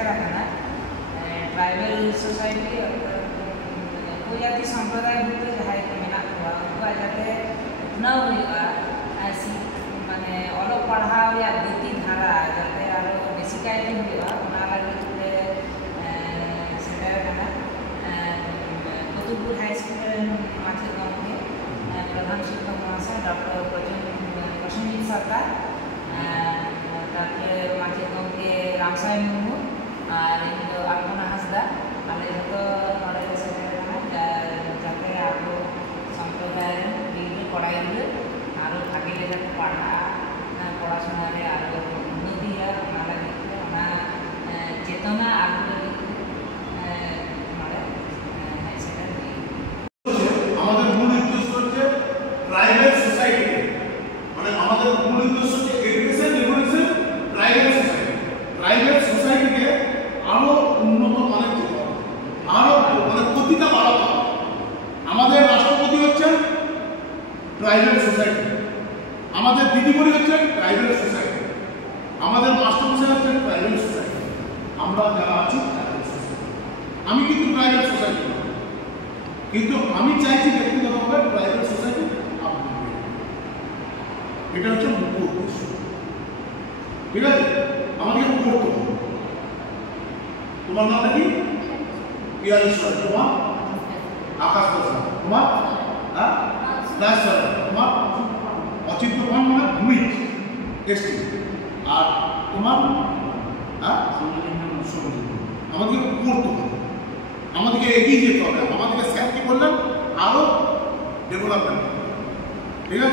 सेटेराकाना tribal society उपजाति सम्प्रदाय भितर जहां को मेना को उनका जाते उतना हुआ माने अलग पढ़ाव या नीति धारा जाते आरो बेसिकाइटी हुआ उना लगी सेटेराकाना कुतुबपुर हाई स्कूल माथे गांव में प्रधान शिक्षक महाशय डॉक्टर प्रसन्नजीत सरकार माथे गांव के रामसाई मुर्मू और अल्पना हांसदा आले जो नड़े सेटेराकाना जाते आबो संप्रदाय वीडियो पढ़ाई हुए और भागे ले जाके पढ़ाशुना रे और उन्नति है ना लगे चेतना आगु ट्राइबल सोसाइटी हमारे दीदीमणि হচ্ছে ट्राइबल सोसाइटी हमारे मास्टरमশাই হচ্ছে ट्राइबल सोसाइटी আমরা যারা আছি ट्राइबल सोसाइटी আমি কিন্তু ट्राइबल सोसाइटी কিন্তু আমি চাইছি ব্যক্তিগতভাবে ट्राइबल सोसाइटी এটা হচ্ছে মুখ্য উদ্দেশ্য ঠিক আছে আমাদের করতে হবে তোমার নাম কি পিয়ালিশ্বর তোমার আকাশ দাস তোমার হ্যাঁ दास तुम्हार अचित मान भूमि टेस्टिंग और तुम्हार एगिए जो सर की बोलें और डेवलपमेंट ठीक है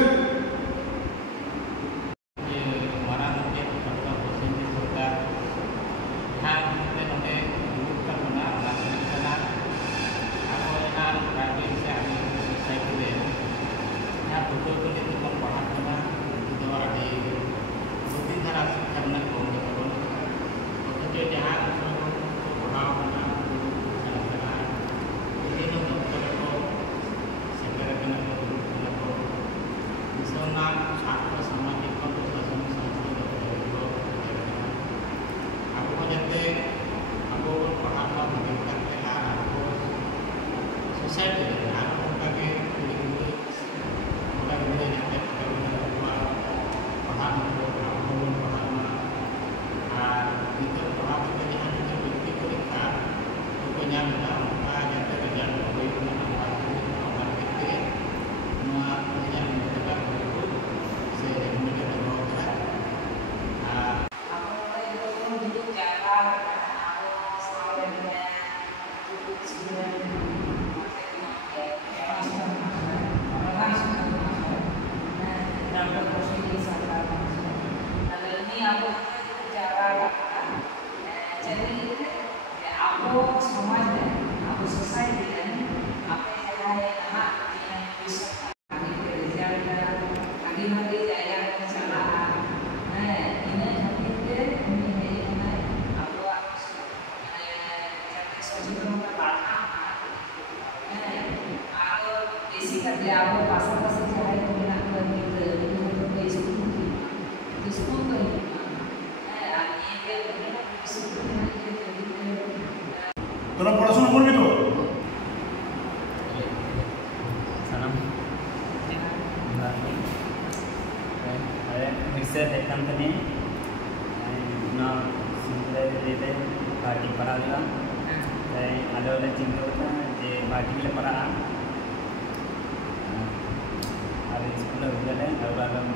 তোরা পড়াশোনা করবি তো সালাম रिसर्च कंपनी ना सिंपल देते पार्टी पढ़ा दिया अलग अलग चिंता होता है जे पार्टी ले पढ़ा और स्कूल हो गए अलग अलग